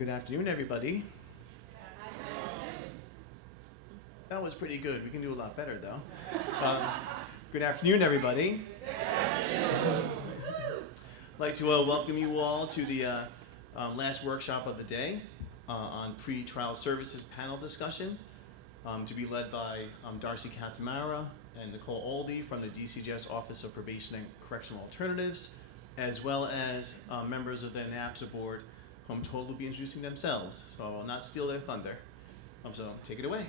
Good afternoon, everybody. That was pretty good. We can do a lot better, though. Good afternoon, everybody. I'd like to welcome you all to the last workshop of the day on pretrial services panel discussion, to be led by Darcy Katz-Marra and Nicole Aldi from the DCJS Office of Probation and Correctional Alternatives, as well as members of the NAPSA board, who I'm told will be introducing themselves, so I will not steal their thunder. So take it away.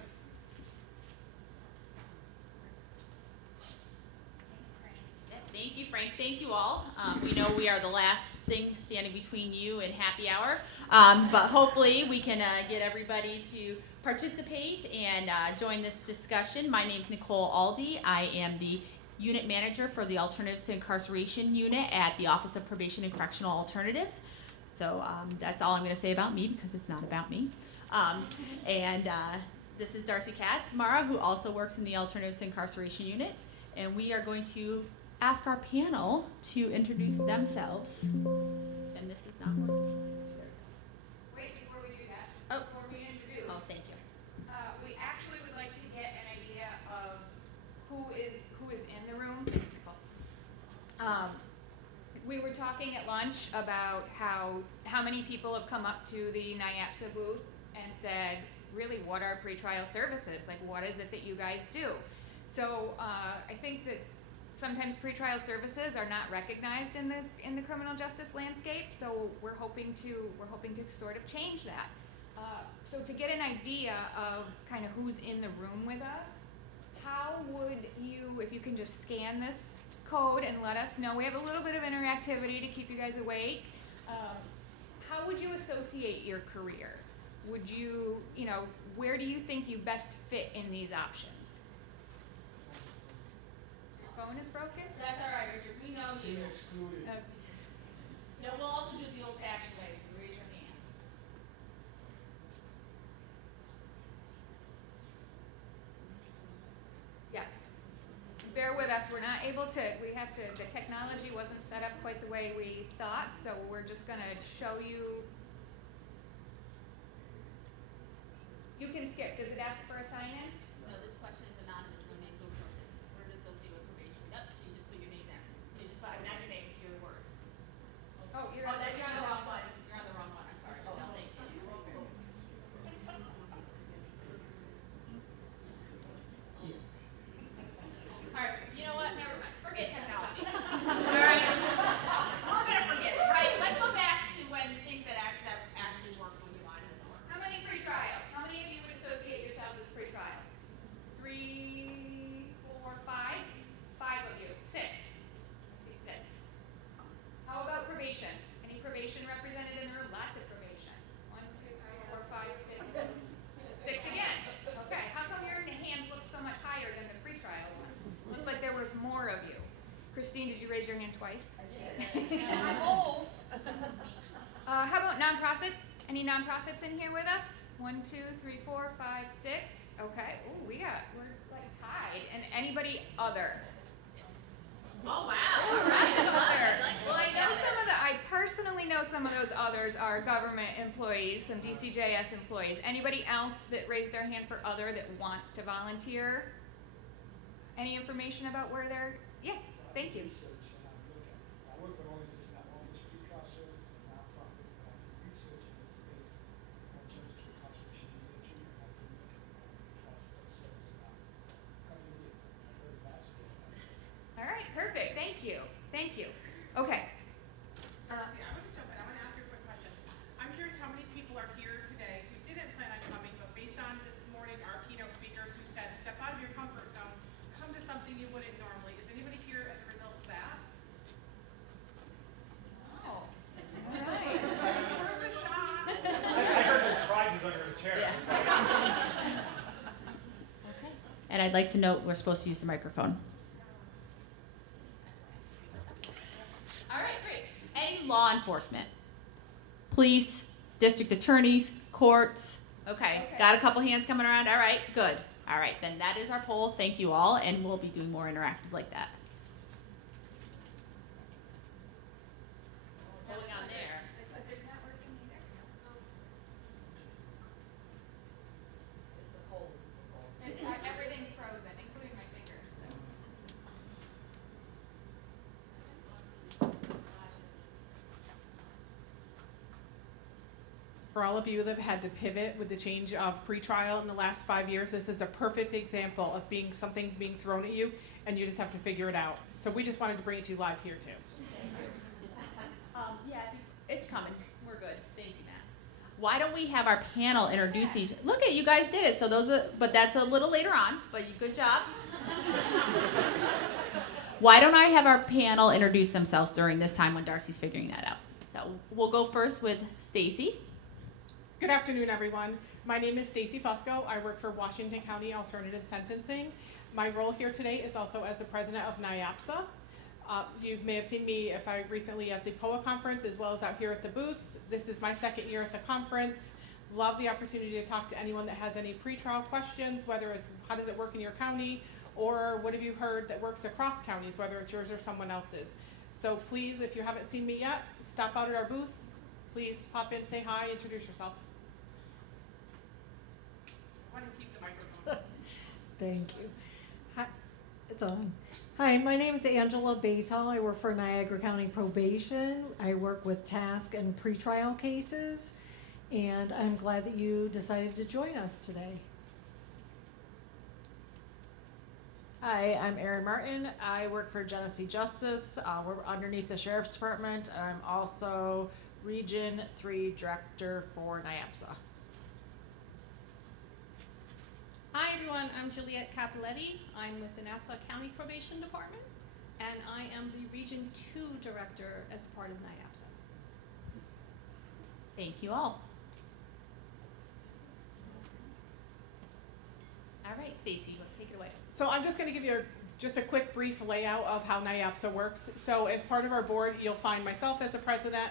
Thank you, Frank. Thank you all. We know we are the last thing standing between you and happy hour, but hopefully we can get everybody to participate and join this discussion. My name is Nicole Aldi. I am the unit manager for the Alternatives to Incarceration unit at the Office of Probation and Correctional Alternatives. So that's all I'm going to say about me because it's not about me. This is Darcy Katz-Marra, who also works in the Alternatives to Incarceration unit, and we are going to ask our panel to introduce themselves. And this is not working. Wait, before we do that, Oh. before we introduce, Oh, thank you. we actually would like to get an idea of who is in the room. Thanks, Nicole. We were talking at lunch about how many people have come up to the NIAPSA booth and said, really, what are pretrial services? Like, what is it that you guys do? So I think that sometimes pretrial services are not recognized in the criminal justice landscape, so we're hoping to sort of change that. So to get an idea of kind of who's in the room with us, how would you, if you can just scan this code and let us know, we have a little bit of interactivity to keep you guys awake. How would you associate your career? Would you, where do you think you best fit in these options? Phone is broken? That's all right, Richard. We know you. Okay. We'll also do it the old-fashioned way. Raise your hands. Yes. Bear with us. We're not able to, the technology wasn't set up quite the way we thought, so we're just going to show you. You can skip. Does it ask for a sign-in? No, this question is anonymous. No name, no person. We're associated with probation. Yep, so you just put your name there. You just put, not your name, your word. Oh, you're on the wrong one. You're on the wrong one. I'm sorry. No, thank you. All right, you know what? Never mind. Forget technology. All right. We're going to forget it, right? Let's go back to when things that actually worked when you wanted it to work. How many pretrial? How many of you would associate yourselves as pretrial? 3, 4, 5? 5 of you. 6. I see 6. How about probation? Any probation represented in the room? Lots of probation. 1, 2, 3, 4, 5, 6. 6 again. Okay. How come your hands look so much higher than the pretrial ones? Looked like there was more of you. Christine, did you raise your hand twice? I did. I'm old. How about nonprofits? Any nonprofits in here with us? 1, 2, 3, 4, 5, 6. Okay. Ooh, we're like tied. And anybody other? Oh, wow. Lots of other. Well, I personally know some of those others are government employees, some DCJS employees. Anybody else that raised their hand for other that wants to volunteer? Any information about where they're? Yeah, thank you. I work with organizations that offer pretrial services and nonprofit research in this space in terms of incarceration literature. I've been looking at pretrial services now a couple of years. I've heard about it. All right, perfect. Thank you. Thank you. Okay. Darcy, I want to jump in. I want to ask you a quick question. I'm curious how many people are here today who didn't plan on coming, but based on this morning, our keynote speakers who said, step out of your comfort zone, come to something you wouldn't normally. Is anybody here as a result of that? Oh. All right. Sort of a shock. I heard there's prizes under the chair. Okay. And I'd like to note we're supposed to use the microphone. All right, great. Any law enforcement? Police, district attorneys, courts? Okay, got a couple hands coming around. All right, good. All right, then that is our poll. Thank you all, and we'll be doing more interactive like that. What's going on there? It's not working either. For all of you that have had to pivot with the change of pretrial in the last 5 years, this is a perfect example of something being thrown at you, and you just have to figure it out. So we just wanted to bring it to you live here too. Yeah, it's coming. We're good. Thank you, Matt. Why don't we have our panel introduce each? Look at you guys did it. So but that's a little later on. But good job. Why don't I have our panel introduce themselves during this time when Darcy's figuring that out? So we'll go first with Stacey. Good afternoon, everyone. My name is Stacey Fusco. I work for Washington County Alternative Sentencing. My role here today is also as the president of NIAPSA. You may have seen me recently at the POA conference as well as out here at the booth. This is my second year at the conference. Love the opportunity to talk to anyone that has any pretrial questions, whether it's how does it work in your county, or what have you heard that works across counties, whether it's yours or someone else's. So please, if you haven't seen me yet, stop out at our booth. Please pop in, say hi, introduce yourself. I want to keep the microphone. Thank you. Hi, it's on. Hi, my name is Angela Beightol. I work for Niagara County Probation. I work with TASC and pretrial cases, and I'm glad that you decided to join us today. Hi, I'm Erin Martin. I work for Genesee Justice. We're underneath the Sheriff's Department. I'm also Region 3 Director for NIAPSA. Hi everyone, I'm Juliet Cappelletti. I'm with the Nassau County Probation Department, and I am the Region 2 Director as part of NIAPSA. Thank you all. All right, Stacey, take it away. So I'm just going to give you just a quick brief layout of how NIAPSA works. So as part of our board, you'll find myself as the president.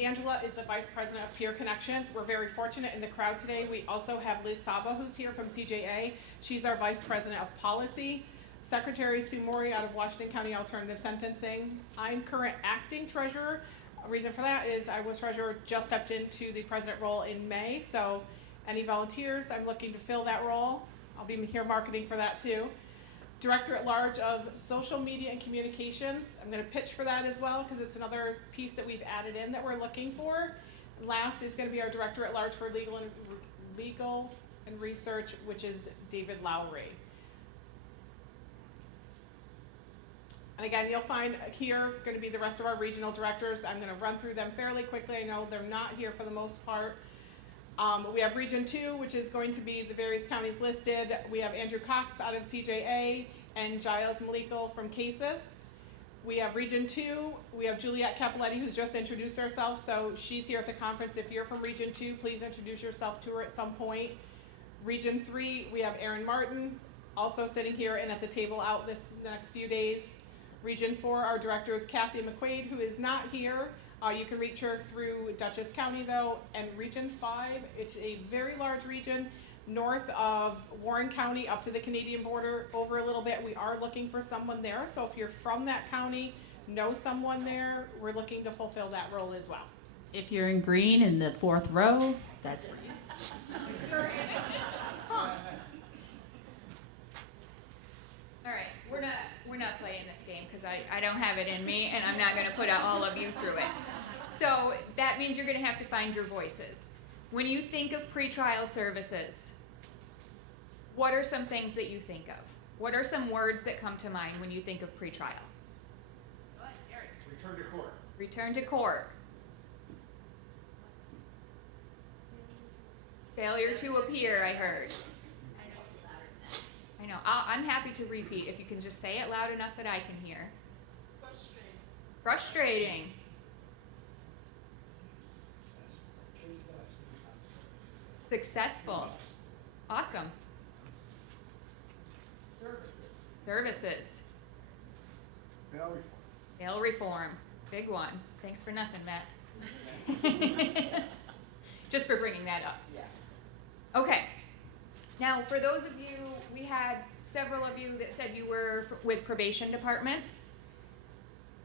Angela is the Vice President of Peer Connections. We're very fortunate in the crowd today. We also have Liz Saba, who's here from CJA. She's our Vice President of Policy. Secretary Sue Mori out of Washington County Alternative Sentencing. I'm current acting treasurer. A reason for that is I was treasurer, just stepped into the president role in May. So any volunteers, I'm looking to fill that role. I'll be here marketing for that too. Director at Large of Social Media and Communications. I'm going to pitch for that as well because it's another piece that we've added in that we're looking for. And last is going to be our Director at Large for Legal and Research, which is David Lowry. And again, you'll find here going to be the rest of our regional directors. I'm going to run through them fairly quickly. I know they're not here for the most part. We have Region 2, which is going to be the various counties listed. We have Andrew Cox out of CJA and Giles Maliko from CASAC. We have Region 2. We have Juliet Cappelletti, who's just introduced herself. So she's here at the conference. If you're from Region 2, please introduce yourself to her at some point. Region 3, we have Erin Martin, also sitting here and at the table out this next few days. Region 4, our director is Kathy McQuaid, who is not here. You can reach her through Dutchess County though. And Region 5, it's a very large region north of Warren County up to the Canadian border over a little bit. We are looking for someone there. So if you're from that county, know someone there, we're looking to fulfill that role as well. If you're in green in the 4th row, that's for you. All right, we're not playing this game because I don't have it in me, and I'm not going to put all of you through it. So that means you're going to have to find your voices. When you think of pretrial services, what are some things that you think of? What are some words that come to mind when you think of pretrial? Go ahead, Erin. Return to court. Return to court. Failure to appear, I heard. I know. I'm happy to repeat if you can just say it loud enough that I can hear. Frustrating. Successful. Awesome. Services. Bail reform. Bail reform. Big one. Thanks for nothing, Matt. Just for bringing that up. Yeah. Okay. Now, for those of you, we had several of you that said you were with probation departments.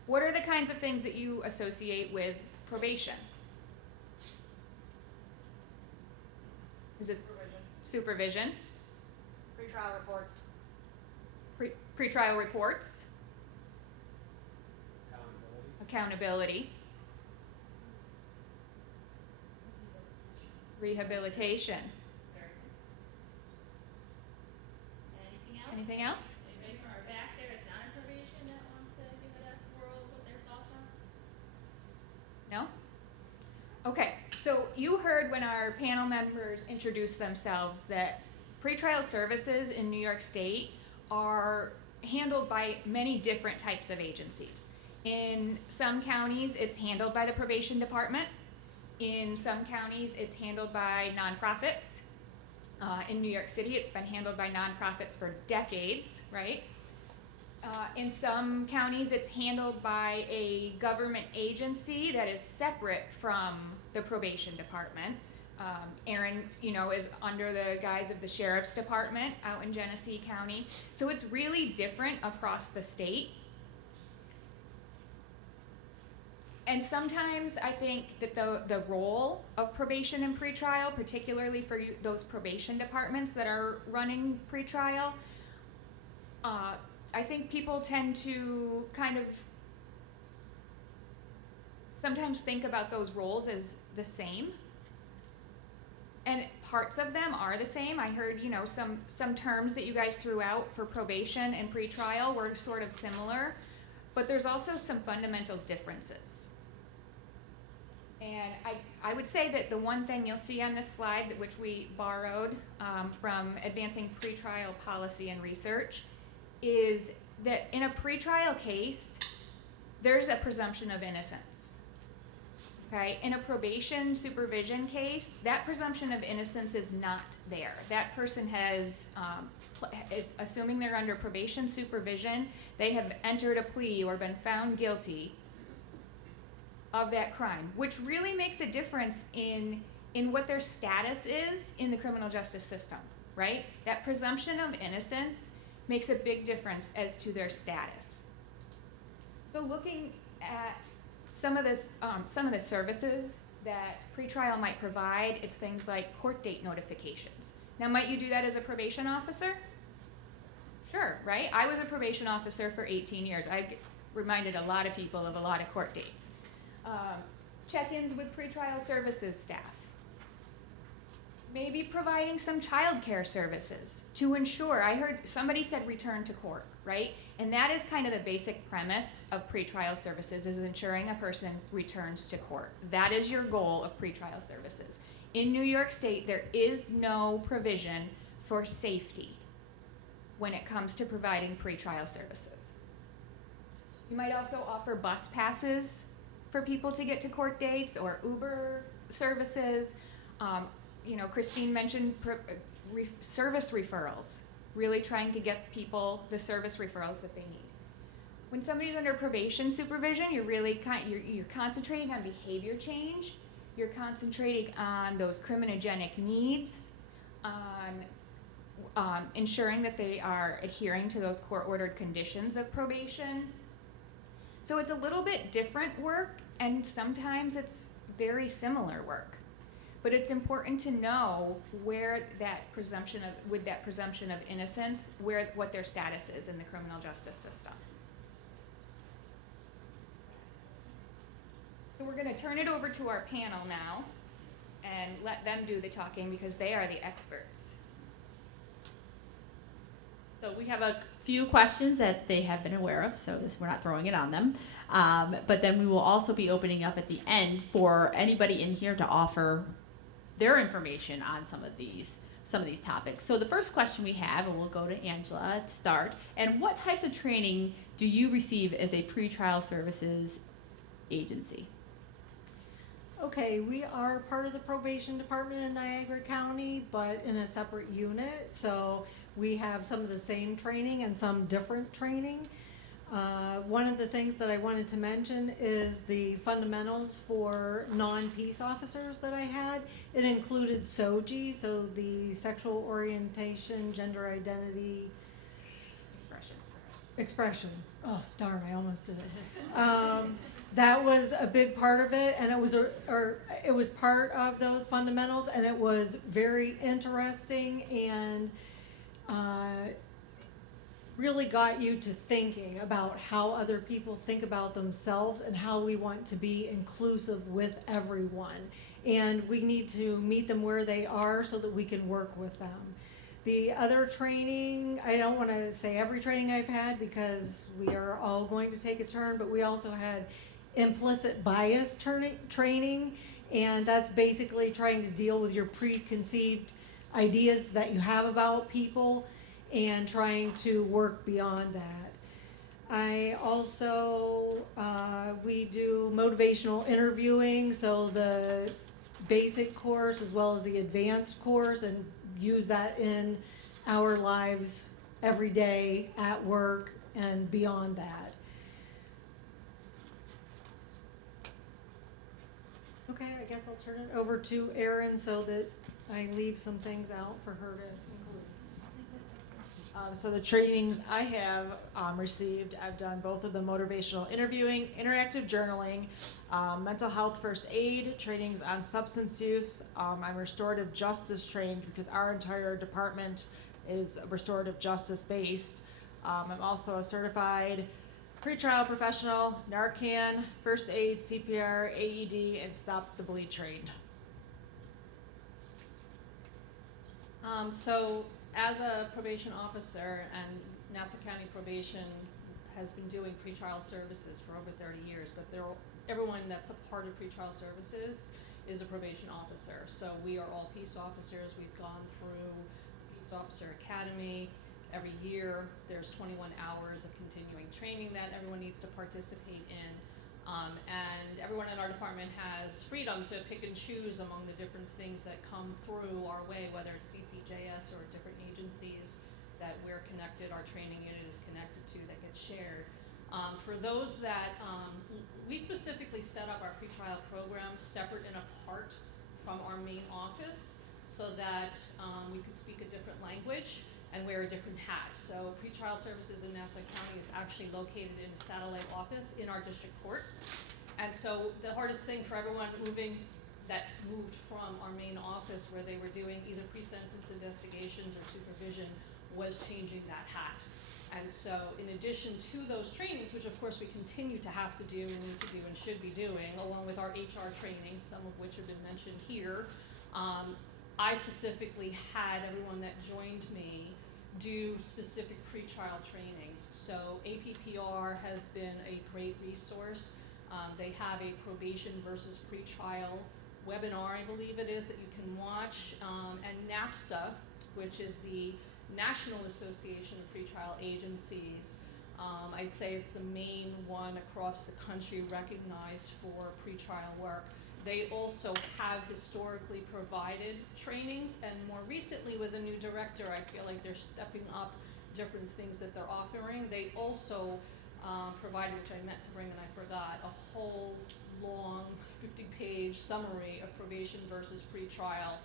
What are the kinds of things that you associate with probation? Is it supervision? Pretrial reports. Pretrial reports? Accountability. rehabilitation. Anything else? Anything else? Anybody from our back there is not in probation that wants to give it a whirl what their thoughts are? No? Okay, so you heard when our panel members introduced themselves that pretrial services in New York State are handled by many different types of agencies. In some counties, it's handled by the probation department. In some counties, it's handled by nonprofits. In New York City, it's been handled by nonprofits for decades, right? In some counties, it's handled by a government agency that is separate from the probation department. Erin, is under the guise of the sheriff's department out in Genesee County. So it's really different across the state. And sometimes I think that the role of probation and pretrial, particularly for those probation departments that are running pretrial, I think people tend to kind of sometimes think about those roles as the same. And parts of them are the same. I heard, some terms that you guys threw out for probation and pretrial were sort of similar, but there's also some fundamental differences. And I would say that the one thing you'll see on this slide, which we borrowed from Advancing Pretrial Policy and Research, is that in a pretrial case, there's a presumption of innocence. Okay? In a probation supervision case, that presumption of innocence is not there. That person is assuming they're under probation supervision, they have entered a plea or been found guilty of that crime, which really makes a difference in what their status is in the criminal justice system, right? That presumption of innocence makes a big difference as to their status. So looking at some of the services that pretrial might provide, it's things like court date notifications. Now, might you do that as a probation officer? Sure, right? I was a probation officer for 18 years. I reminded a lot of people of a lot of court dates. Check-ins with pretrial services staff. Maybe providing some childcare services to ensure, I heard somebody said return to court, right? And that is kind of the basic premise of pretrial services, is ensuring a person returns to court. That is your goal of pretrial services. In New York State, there is no provision for safety when it comes to providing pretrial services. You might also offer bus passes for people to get to court dates, or Uber services. Christine mentioned service referrals, really trying to get people the service referrals that they need. When somebody's under probation supervision, you're really you're concentrating on behavior change. You're concentrating on those criminogenic needs, on ensuring that they are adhering to those court-ordered conditions of probation. So it's a little bit different work, and sometimes it's very similar work. But it's important to know where that presumption of innocence, what their status is in the criminal justice system. So we're going to turn it over to our panel now and let them do the talking, because they are the experts. So we have a few questions that they have been aware of, so we're not throwing it on them. But then we will also be opening up at the end for anybody in here to offer their information on some of these topics. So the first question we have, and we'll go to Angela to start, and what types of training do you receive as a pretrial services agency? Okay, we are part of the probation department in Niagara County, but in a separate unit. So we have some of the same training and some different training. One of the things that I wanted to mention is the fundamentals for non-peace officers that I had. It included SOGI, so the sexual orientation, gender identity, expression. Oh, darn, I almost did it. That was a big part of it, and it was part of those fundamentals, and it was very interesting and really got you to thinking about how other people think about themselves and how we want to be inclusive with everyone. and we need to meet them where they are so that we can work with them. The other training, I don't want to say every training I've had because we are all going to take a turn, but we also had implicit bias training, and that's basically trying to deal with your preconceived ideas that you have about people and trying to work beyond that. I also, we do motivational interviewing, so the basic course as well as the advanced course, and use that in our lives every day at work and beyond that. Okay, I guess I'll turn it over to Erin so that I leave some things out for her to include. So the trainings I have received, I've done both of the motivational interviewing, interactive journaling, mental health first aid, trainings on substance use. I'm restorative justice trained because our entire department is restorative justice based. I'm also a certified pretrial professional, Narcan, first aid, CPR, AED, and stop the bleed trained. So as a probation officer, and Nassau County Probation has been doing pretrial services for over 30 years, but everyone that's a part of pretrial services is a probation officer. So we are all peace officers. We've gone through Peace Officer Academy. Every year there's 21 hours of continuing training that everyone needs to participate in. And everyone in our department has freedom to pick and choose among the different things that come through our way, whether it's DCJS or different agencies that we're connected, our training unit is connected to, that get shared. For those that, we specifically set up our pretrial program separate and apart from our main office so that we could speak a different language and wear a different hat. So pretrial services in Nassau County is actually located in a satellite office in our district court. And so the hardest thing for everyone that moved from our main office where they were doing either pre-sentence investigations or supervision was changing that hat. And so in addition to those trainings, which of course we continue to have to do and need to do and should be doing, along with our HR trainings, some of which have been mentioned here, I specifically had everyone that joined me do specific pretrial trainings. So APPR has been a great resource. They have a probation versus pretrial webinar, I believe it is, that you can watch. And NAPSA, which is the National Association of Pretrial Agencies, I'd say it's the main one across the country recognized for pretrial work. They also have historically provided trainings, and more recently with a new director, I feel like they're stepping up different things that they're offering. They also provided, which I meant to bring and I forgot, a whole long 50-page summary of probation versus pretrial,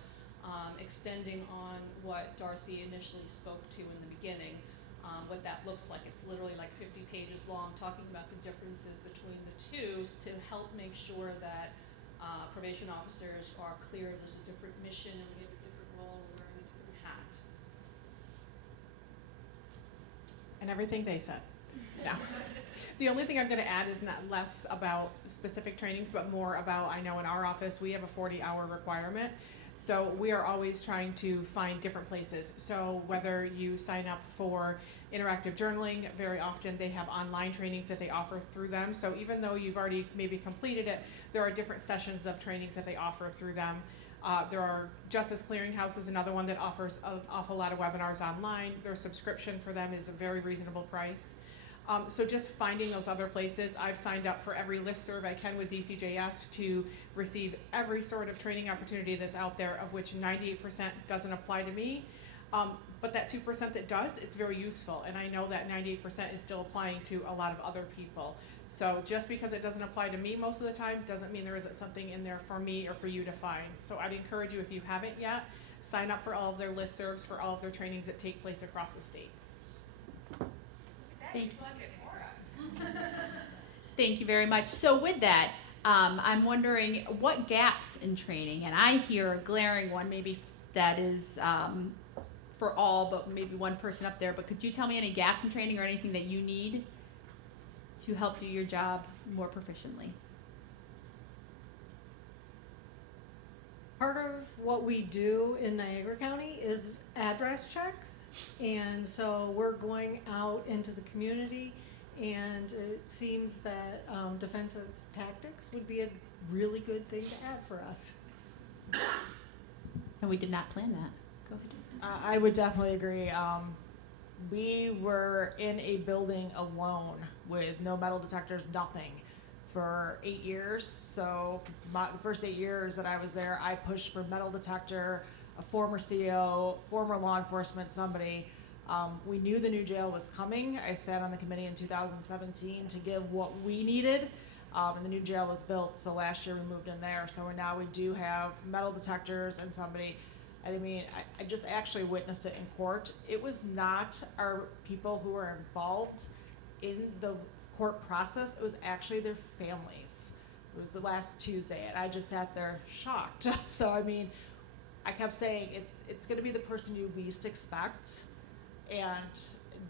extending on what Darcy initially spoke to in the beginning. What that looks like. It's literally like 50 pages long, talking about the differences between the two to help make sure that probation officers are clear there's a different mission and we have a different role and wearing a different hat. And everything they said. No. The only thing I'm going to add is not less about specific trainings, but more about, I know in our office we have a 40-hour requirement. So we are always trying to find different places. So whether you sign up for interactive journaling, very often they have online trainings that they offer through them. So even though you've already maybe completed it, there are different sessions of trainings that they offer through them. There are Justice Clearinghouse is another one that offers an awful lot of webinars online. Their subscription for them is a very reasonable price. So just finding those other places. I've signed up for every listserv I can with DCJS to receive every sort of training opportunity that's out there, of which 98% doesn't apply to me. But that 2% that does, it's very useful. And I know that 98% is still applying to a lot of other people. So just because it doesn't apply to me most of the time doesn't mean there isn't something in there for me or for you to find. So I'd encourage you, if you haven't yet, sign up for all of their listservs for all of their trainings that take place across the state. Thank you. Thank you very much. So with that, I'm wondering what gaps in training, and I hear a glaring one, maybe that is for all, but maybe one person up there, but could you tell me any gaps in training or anything that you need to help do your job more proficiently? part of what we do in Niagara County is address checks. And so we're going out into the community, and it seems that defensive tactics would be a really good thing to add for us. And we did not plan that. Go ahead. I would definitely agree. We were in a building alone with no metal detectors, nothing, for 8 years. So the first 8 years that I was there, I pushed for metal detector, a former CEO, former law enforcement, somebody. We knew the new jail was coming. I sat on the committee in 2017 to give what we needed. And the new jail was built, so last year we moved in there. So now we do have metal detectors and somebody. I mean, I just actually witnessed it in court. It was not our people who were involved in the court process. It was actually their families. It was the last Tuesday, and I just sat there shocked. So, I mean, I kept saying it's going to be the person you least expect. And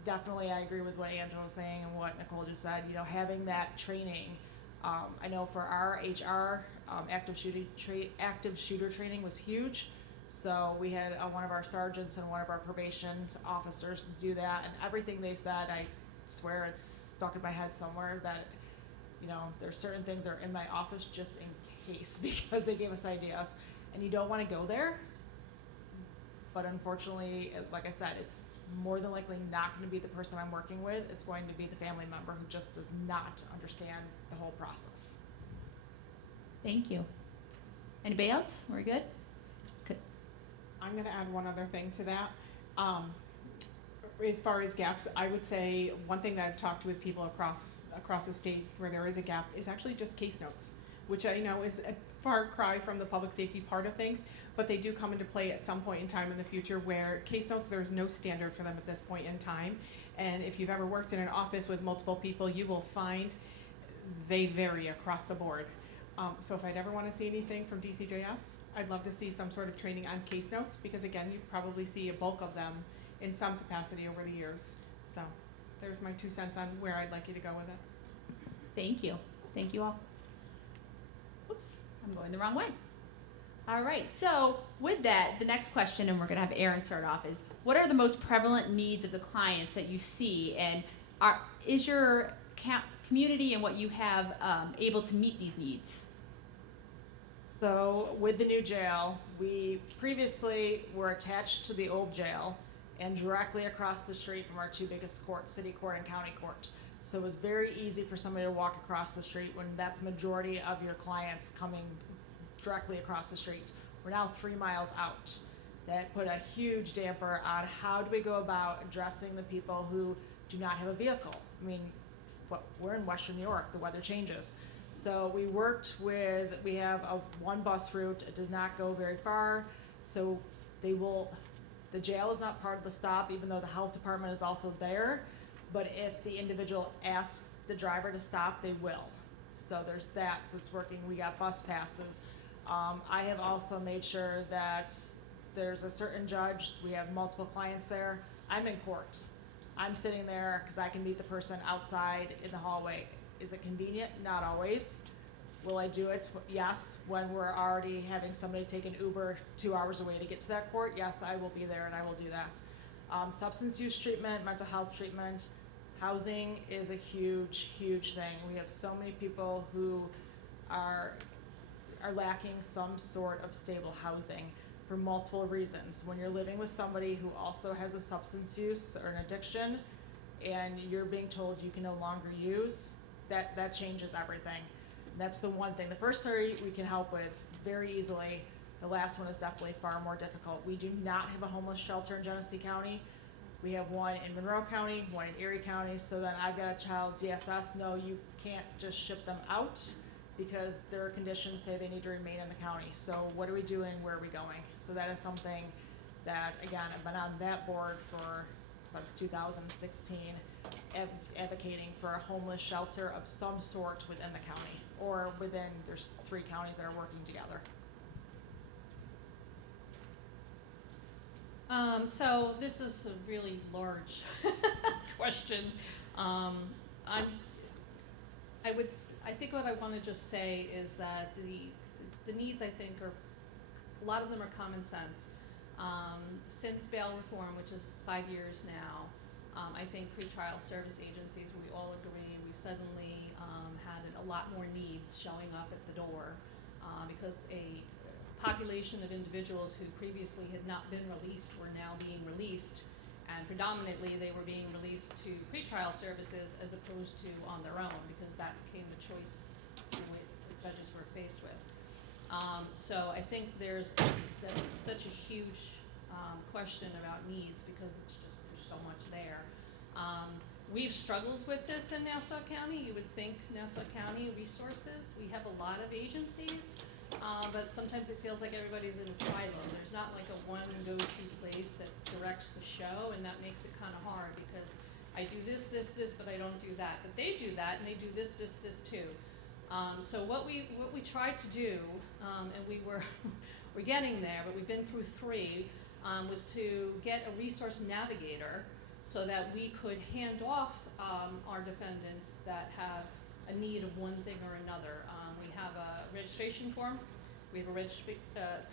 definitely I agree with what Angela was saying and what Nicole just said. You know, having that training. I know for our HR, active shooter training was huge. So we had one of our sergeants and one of our probation officers do that, and everything they said, I swear it's stuck in my head somewhere that, you know, there's certain things that are in my office just in case, because they gave us ideas, and you don't want to go there. But unfortunately, like I said, it's more than likely not going to be the person I'm working with. It's going to be the family member who just does not understand the whole process. Thank you. Anybody else? We're good? Good. I'm going to add one other thing to that. As far as gaps, I would say one thing that I've talked with people across the state where there is a gap is actually just case notes, which I know is a far cry from the public safety part of things, but they do come into play at some point in time in the future where case notes, there's no standard for them at this point in time. And if you've ever worked in an office with multiple people, you will find they vary across the board. So if I'd ever want to see anything from DCJS, I'd love to see some sort of training on case notes, because again, you probably see a bulk of them in some capacity over the years. So there's my 2 cents on where I'd like you to go with it. Thank you. Thank you all. Oops, I'm going the wrong way. All right, so with that, the next question, and we're going to have Erin start off, is what are the most prevalent needs of the clients that you see, and is your community and what you have able to meet these needs? So with the new jail, we previously were attached to the old jail and directly across the street from our two biggest courts, city court and county court. So it was very easy for somebody to walk across the street when that's majority of your clients coming directly across the street. We're now 3 miles out. That put a huge damper on how do we go about addressing the people who do not have a vehicle. I mean, we're in Western New York, the weather changes. So we worked with, we have one bus route. It did not go very far. So the jail is not part of the stop, even though the health department is also there. But if the individual asks the driver to stop, they will. So there's that, so it's working. We got bus passes. I have also made sure that there's a certain judge. We have multiple clients there. I'm in court. I'm sitting there because I can meet the person outside in the hallway. Is it convenient? Not always. Will I do it? Yes. When we're already having somebody take an Uber 2 hours away to get to that court, yes, I will be there and I will do that. Substance use treatment, mental health treatment, housing is a huge, huge thing. We have so many people who are lacking some sort of stable housing for multiple reasons. When you're living with somebody who also has a substance use or an addiction and you're being told you can no longer use, that changes everything. And that's the one thing. The first three we can help with very easily. The last one is definitely far more difficult. We do not have a homeless shelter in Genesee County. We have one in Monroe County, one in Erie County. So then I've got a child, DSS, no, you can't just ship them out because their conditions say they need to remain in the county. So what are we doing? Where are we going? So that is something that, again, I've been on that board since 2016, advocating for a homeless shelter of some sort within the county, or there's 3 counties that are working together. So this is a really large question. I think what I want to just say is that the needs, I think, are lot of them are common sense. Since bail reform, which is 5 years now, I think pretrial service agencies, we all agree, we suddenly had a lot more needs showing up at the door because a population of individuals who previously had not been released were now being released, and predominantly they were being released to pretrial services as opposed to on their own, because that became the choice the judges were faced with. So I think that's such a huge question about needs, because there's so much there. We've struggled with this in Nassau County. You would think Nassau County resources, we have a lot of agencies, but sometimes it feels like everybody's in a silo. There's not like a one go-to place that directs the show, and that makes it kind of hard, because I do this, but I don't do that. But they do that, and they do this too. So what we tried to do, and we're getting there, but we've been through 3, was to get a resource navigator so that we could hand off our defendants that have a need of one thing or another. We have a registration form, we have a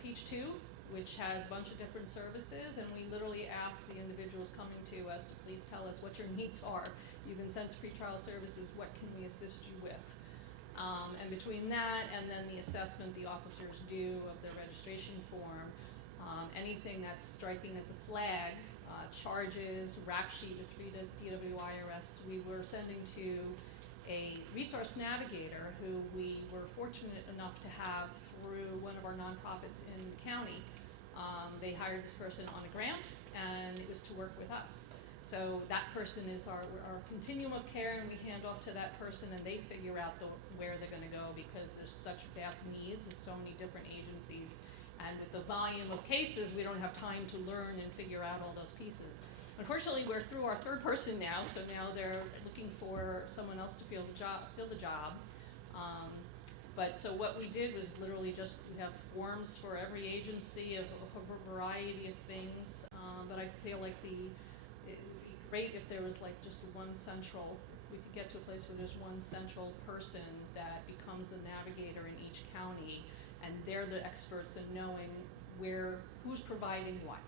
page 2, which has a bunch of different services, and we literally ask the individuals coming to us to please tell us what your needs are. You've been sent to pretrial services, what can we assist you with? And between that and then the assessment the officers do of their registration form, anything that's striking as a flag, charges, rap sheet with 3 DWI arrests, we were sending to a resource navigator who we were fortunate enough to have through one of our nonprofits in the county. They hired this person on a grant, and it was to work with us. So that person is our continuum of care, and we hand off to that person, and they figure out where they're going to go, because there's such vast needs with so many different agencies. And with the volume of cases, we don't have time to learn and figure out all those pieces. Unfortunately, we're through our 3rd person now, so now they're looking for someone else to fill the job. But so what we did was literally just, we have forms for every agency of a variety of things. But I feel like it would be great if there was like just one central, if we could get to a place where there's one central person that becomes the navigator in each county, and they're the experts in knowing who's providing what.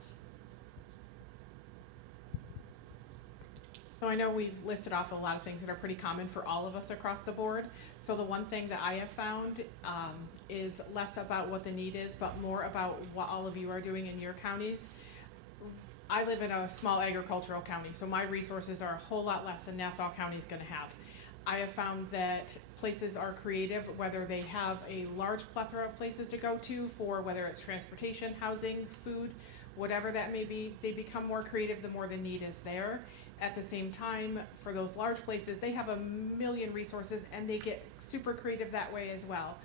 So I know we've listed off a lot of things that are pretty common for all of us across the board. So the one thing that I have found is less about what the need is, but more about what all of you are doing in your counties. I live in a small agricultural county, so my resources are a whole lot less than Nassau County is going to have. I have found that places are creative, whether they have a large plethora of places to go to for whether it's transportation, housing, food, whatever that may be, they become more creative the more the need is there. At the same time, for those large places, they have a million resources, and they get super creative that way as well.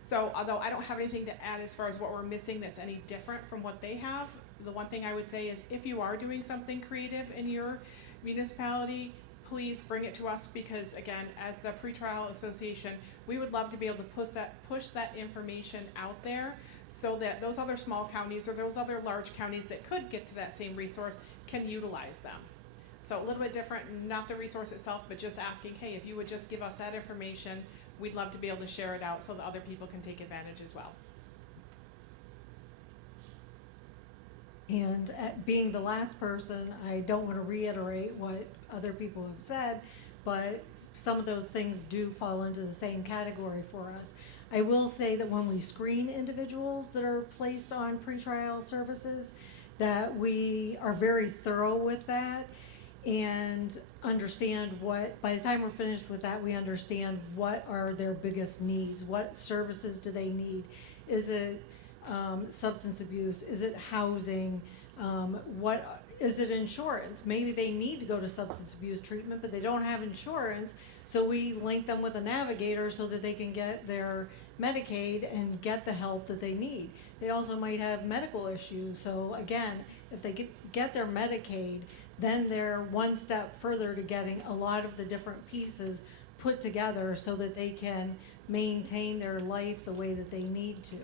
So although I don't have anything to add as far as what we're missing that's any different from what they have, the one thing I would say is if you are doing something creative in your municipality, please bring it to us, because again, as the Pretrial Association, we would love to be able to push that information out there so that those other small counties or those other large counties that could get to that same resource can utilize them. So a little bit different, not the resource itself, but just asking, hey, if you would just give us that information, we'd love to be able to share it out so that other people can take advantage as well. And being the last person, I don't want to reiterate what other people have said, but some of those things do fall into the same category for us. I will say that when we screen individuals that are placed on pretrial services, that we are very thorough with that and understand by the time we're finished with that, we understand what are their biggest needs, what services do they need. Is it substance abuse? Is it housing? What is it? Insurance? Maybe they need to go to substance abuse treatment, but they don't have insurance, so we link them with a navigator so that they can get their Medicaid and get the help that they need. They also might have medical issues, so again, if they get their Medicaid, then they're one step further to getting a lot of the different pieces put together so that they can maintain their life the way that they need to.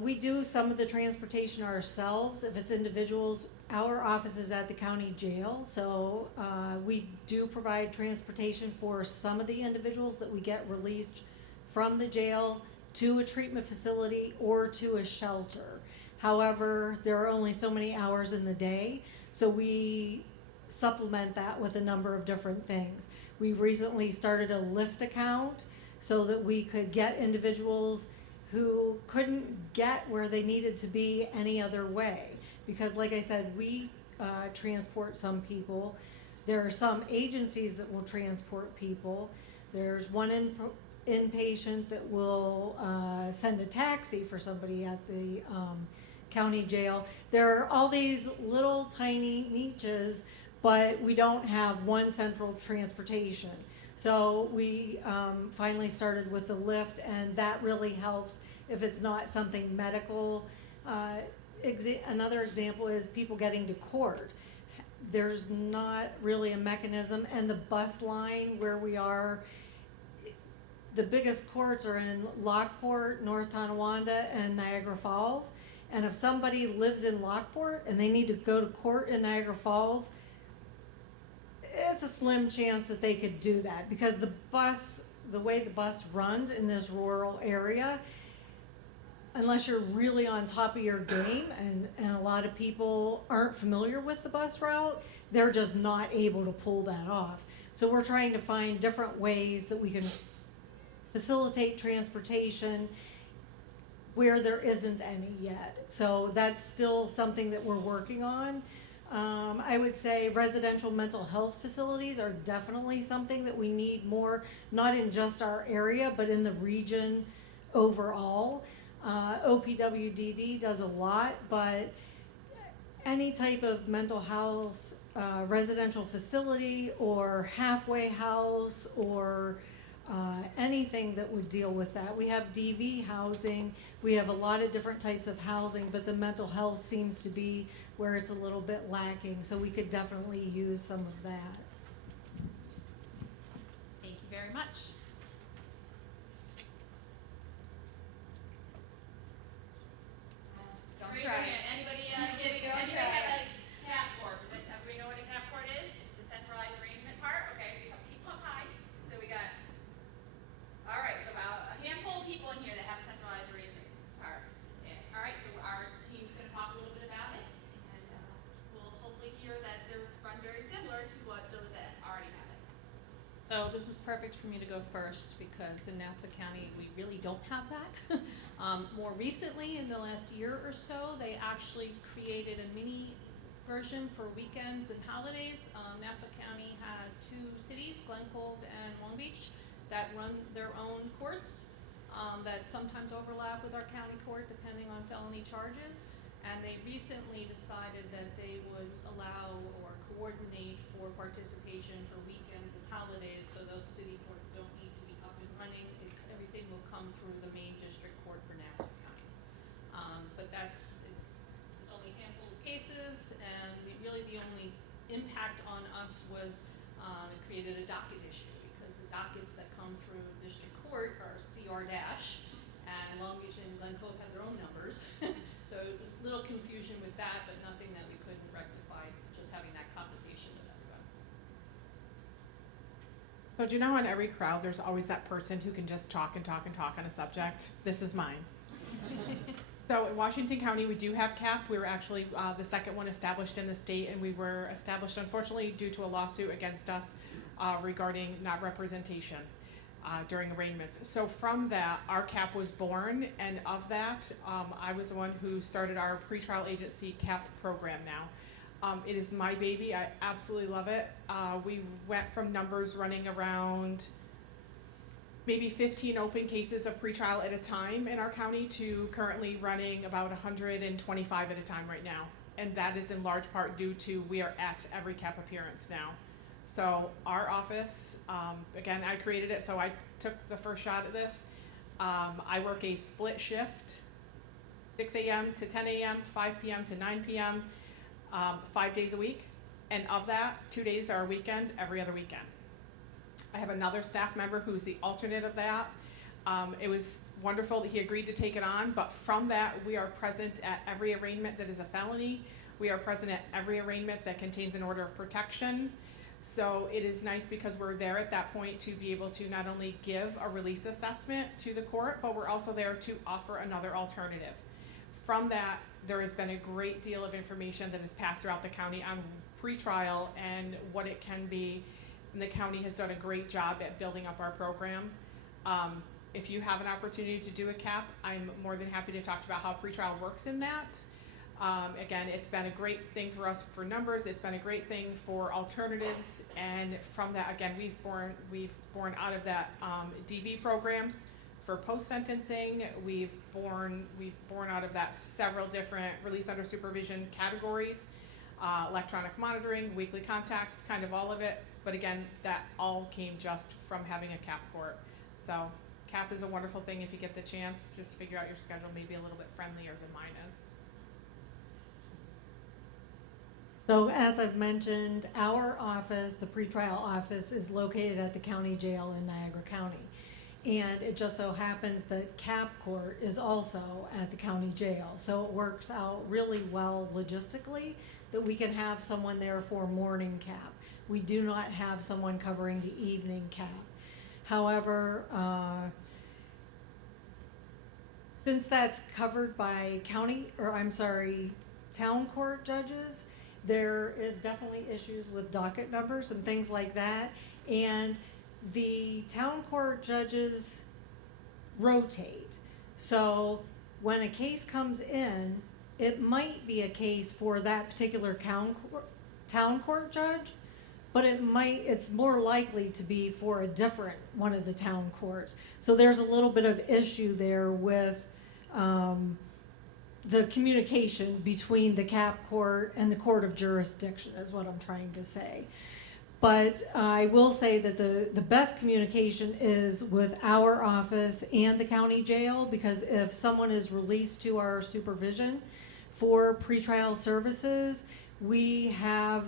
We do some of the transportation ourselves. If it's individuals, our office is at the county jail, so we do provide transportation for some of the individuals that we get released from the jail to a treatment facility or to a shelter. However, there are only so many hours in the day, so we supplement that with a number of different things. We recently started a Lyft account so that we could get individuals who couldn't get where they needed to be any other way. Because like I said, we transport some people. There are some agencies that will transport people. There's one inpatient that will send a taxi for somebody at the county jail. There are all these little tiny niches, but we don't have one central transportation. So we finally started with the Lyft, and that really helps if it's not something medical. Another example is people getting to court. There's not really a mechanism, and the bus line where we are, the biggest courts are in Lockport, North Tonawanda, and Niagara Falls. And if somebody lives in Lockport and they need to go to court in Niagara Falls, it's a slim chance that they could do that, because the way the bus runs in this rural area, unless you're really on top of your game, and a lot of people aren't familiar with the bus route, they're just not able to pull that off. So we're trying to find different ways that we can facilitate transportation where there isn't any yet. So that's still something that we're working on. I would say residential mental health facilities are definitely something that we need more, not in just our area, but in the region overall. OPWDD does a lot, but any type of mental health residential facility or halfway house or anything that would deal with that. We have DV housing, we have a lot of different types of housing, but the mental health seems to be where it's a little bit lacking, so we could definitely use some of that. Thank you very much. Don't Raise try your it. hand. Anybody Don't anybody try have it. a CAP court? Does everybody know what a CAP court is? It's the centralized arrangement part. Okay, so you have people up high. So we got, all right, so about a handful of people in here that have a centralized arrangement part. Yeah. All right, so our team's gonna talk a little bit about it, and we'll hopefully hear that they're run very similar to what those that already have it. So this is perfect for me to go first, because in Nassau County, we really don't have that. More recently, in the last year or so, they actually created a mini version for weekends and holidays. Nassau County has 2 cities, Glen Cove and Long Beach, that run their own courts that sometimes overlap with our county court depending on felony charges. And they recently decided that they would allow or coordinate for participation for weekends and holidays, so those city courts don't need to be up and running. Everything will come through the main district court for Nassau County. But it's only a handful of cases, and really the only impact on us was it created a docket issue, because the dockets that come through district court are CR dash, and Long Beach and Glen Cove have their own numbers. So a little confusion with that, but nothing that we couldn't rectify, just having that conversation with everyone. So do you know, in every crowd, there's always that person who can just talk and talk and talk on a subject? This is mine. So in Washington County, we do have CAP. We were actually the second one established in the state, and we were established, unfortunately, due to a lawsuit against us regarding not representation during arraignments. So from that, our CAP was born, and of that, I was the one who started our pretrial agency CAP program now. It is my baby. I absolutely love it. We went from numbers running around maybe 15 open cases of pretrial at a time in our county to currently running about 125 at a time right now. And that is in large part due to we are at every CAP appearance now. So our office, again, I created it, so I took the first shot at this. I work a split shift, 6 a.m. to 10 a.m., 5 p.m. to 9 p.m., 5 days a week. And of that, 2 days are a weekend, every other weekend. I have another staff member who's the alternate of that. It was wonderful that he agreed to take it on, but from that, we are present at every arraignment that is a felony. We are present at every arraignment that contains an order of protection. So it is nice because we're there at that point to be able to not only give a release assessment to the court, but we're also there to offer another alternative. From that, there has been a great deal of information that is passed throughout the county on pretrial and what it can be. And the county has done a great job at building up our program. If you have an opportunity to do a CAP, I'm more than happy to talk about how pretrial works in that. Again, it's been a great thing for us for numbers. It's been a great thing for alternatives, and from that, again, we've born out of that DV programs for post-sentencing. We've born out of that several different release under supervision categories, electronic monitoring, weekly contacts, kind of all of it. But again, that all came just from having a CAP court. So CAP is a wonderful thing if you get the chance. Just figure out your schedule, maybe a little bit friendlier than mine is. So as I've mentioned, our office, the pretrial office, is located at the county jail in Niagara County. And it just so happens that CAP court is also at the county jail. So it works out really well logistically that we can have someone there for morning CAP. We do not have someone covering the evening CAP. However, since that's covered by town court judges, there is definitely issues with docket numbers and things like that. And the town court judges rotate. So when a case comes in, it might be a case for that particular town court judge, but it's more likely to be for a different one of the town courts. So there's a little bit of issue there with the communication between the CAP court and the court of jurisdiction is what I'm trying to say. But I will say that the best communication is with our office and the county jail, because if someone is released to our supervision for pretrial services, we have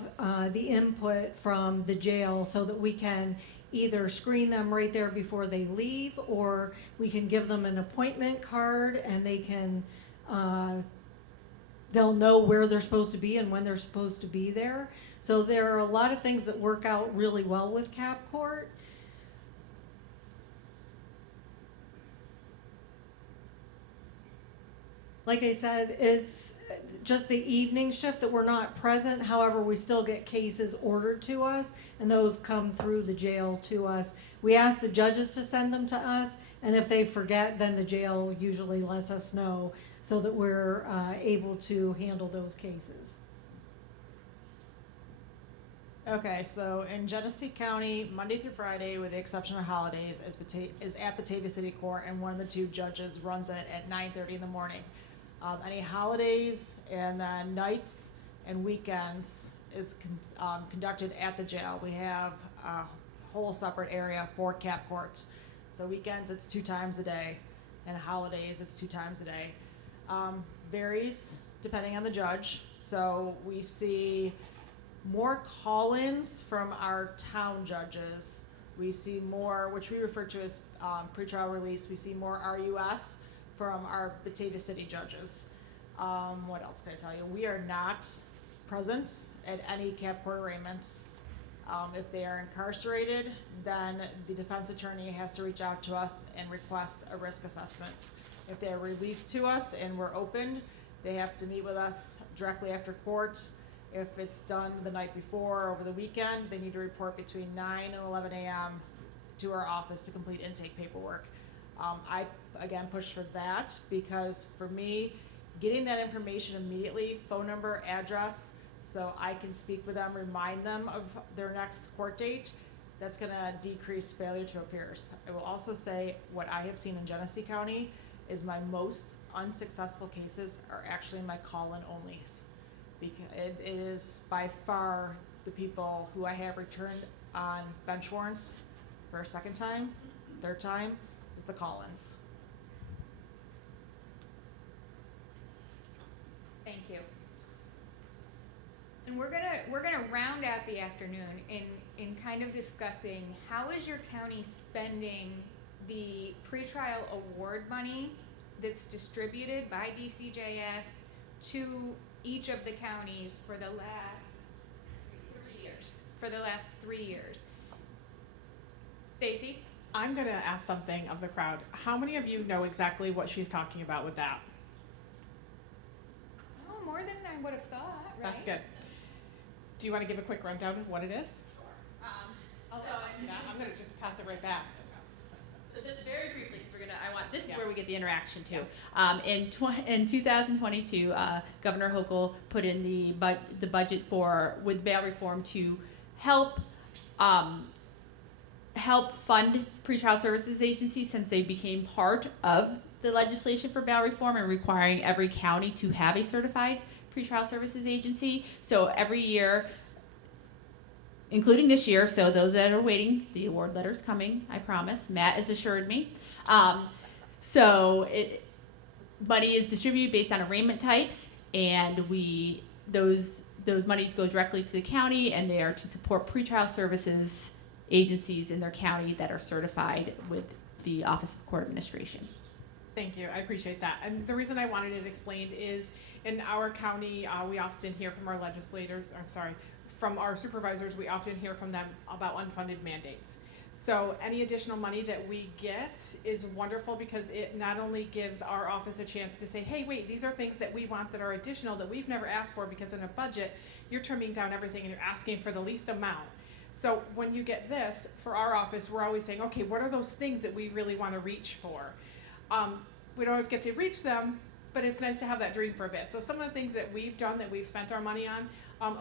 the input from the jail so that we can either screen them right there before they leave, or we can give them an appointment card and they can they'll know where they're supposed to be and when they're supposed to be there. So there are a lot of things that work out really well with CAP court. Like I said, it's just the evening shift that we're not present. However, we still get cases ordered to us, and those come through the jail to us. We ask the judges to send them to us, and if they forget, then the jail usually lets us know so that we're able to handle those cases. Okay, so in Genesee County, Monday through Friday, with the exception of holidays, is at Batavia City Court, and one of the two judges runs it at 9:30 in the morning. Any holidays and then nights and weekends is conducted at the jail. We have a whole separate area for CAP courts. So weekends, it's 2 times a day, and holidays, it's 2 times a day. Varies depending on the judge. So we see more call-ins from our town judges. We see more, which we refer to as pretrial release. We see more RUS from our Batavia City judges. What else can I tell you? We are not present at any CAP court arraignments. If they are incarcerated, then the defense attorney has to reach out to us and request a risk assessment. If they are released to us and we're opened, they have to meet with us directly after court. If it's done the night before or over the weekend, they need to report between 9 and 11 a.m. to our office to complete intake paperwork. I, again, push for that because for me, getting that information immediately, phone number, address, so I can speak with them, remind them of their next court date, that's gonna decrease failure to appears. I will also say what I have seen in Genesee County is my most unsuccessful cases are actually my call-in onlys. Because it is by far the people who I have returned on bench warrants for a second time, third time, is the call-ins. Thank you. And we're gonna round out the afternoon in kind of discussing how is your county spending the pretrial award money that's distributed by DCJS to each of the counties for the last for the last 3 years. Stacey? I'm gonna ask something of the crowd. How many of you know exactly what she's talking about with that? Oh, more than I would have thought, right? That's good. Do you want to give a quick rundown of what it is? So, I'm gonna just pass it right back. So just very briefly, because this is Yeah. where we get the interaction too. Yes. In 2022, Governor Hochul put in the budget with bail reform to help fund pretrial services agencies, since they became part of the legislation for bail reform and requiring every county to have a certified pretrial services agency. So every year, including this year, so those that are waiting, the award letter's coming, I promise. Matt has assured me. Money is distributed based on arraignment types, and those monies go directly to the county, and they are to support pretrial services agencies in their county that are certified with the Office of Court Administration. Thank you, I appreciate that. And the reason I wanted it explained is in our county, we often hear from from our supervisors, we often hear from them about unfunded mandates. So any additional money that we get is wonderful, because it not only gives our office a chance to say, hey, wait, these are things that we want that are additional that we've never asked for, because in a budget, you're trimming down everything and you're asking for the least amount. So when you get this, for our office, we're always saying, okay, what are those things that we really want to reach for? We don't always get to reach them, but it's nice to have that dream for a bit. So some of the things that we've done that we've spent our money on,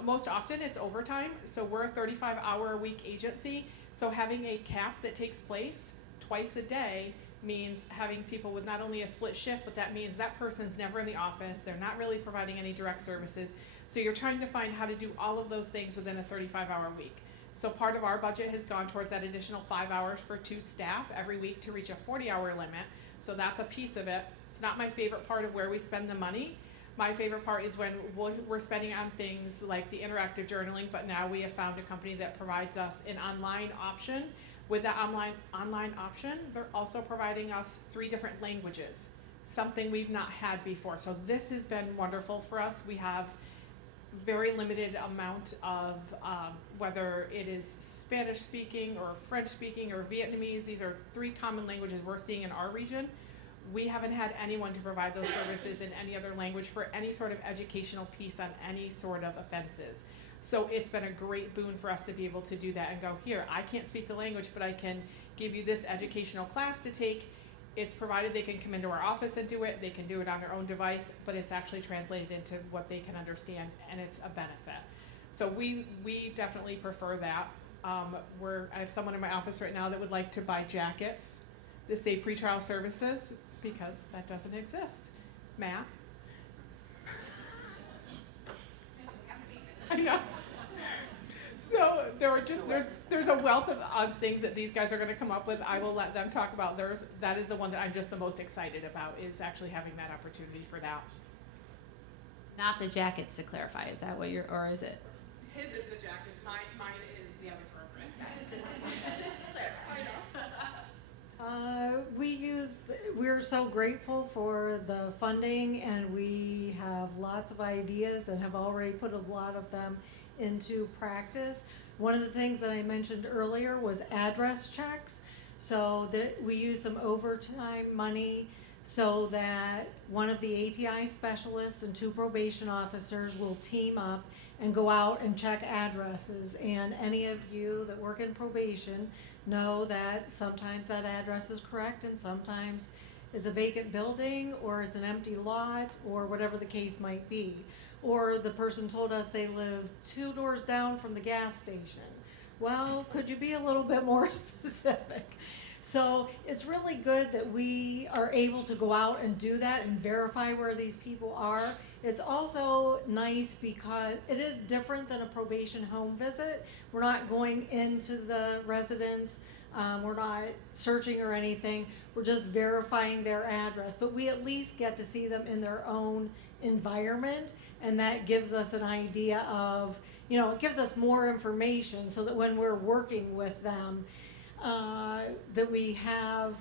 most often it's overtime. So we're a 35-hour-a-week agency. So having a cap that takes place twice a day means having people with not only a split shift, but that means that person's never in the office. They're not really providing any direct services. So you're trying to find how to do all of those things within a 35-hour week. So part of our budget has gone towards that additional 5 hours for 2 staff every week to reach a 40-hour limit. So that's a piece of it. It's not my favorite part of where we spend the money. My favorite part is when we're spending on things like the interactive journaling, but now we have found a company that provides us an online option. With that online option, they're also providing us 3 different languages, something we've not had before. So this has been wonderful for us. We have very limited amount of whether it is Spanish speaking or French speaking or Vietnamese. These are 3 common languages we're seeing in our region. We haven't had anyone to provide those services in any other language for any sort of educational piece on any sort of offenses. So it's been a great boon for us to be able to do that and go, here, I can't speak the language, but I can give you this educational class to take. It's provided they can come into our office and do it. They can do it on their own device, but it's actually translated into what they can understand, and it's a benefit. So we definitely prefer that. I have someone in my office right now that would like to buy jackets that say pretrial services, because that doesn't exist. Matt? I know. So there's a wealth of things that these guys are going to come up with. I will let them talk about theirs. That is the one that I'm just the most excited about, is actually having that opportunity for that. Not the jackets, to clarify. Is that what or is it? His is the jackets. Mine is the other program. Just clarify. I know. We're so grateful for the funding, and we have lots of ideas and have already put a lot of them into practice. One of the things that I mentioned earlier was address checks. So that we use some overtime money so that one of the ATI specialists and 2 probation officers will team up and go out and check addresses. And any of you that work in probation know that sometimes that address is correct and sometimes is a vacant building or is an empty lot or whatever the case might be. Or the person told us they live 2 doors down from the gas station. Well, could you be a little bit more specific? So it's really good that we are able to go out and do that and verify where these people are. It's also nice because it is different than a probation home visit. We're not going into the residence. We're not searching or anything. We're just verifying their address. But we at least get to see them in their own environment, and that gives us an idea of, it gives us more information so that when we're working with them, that we have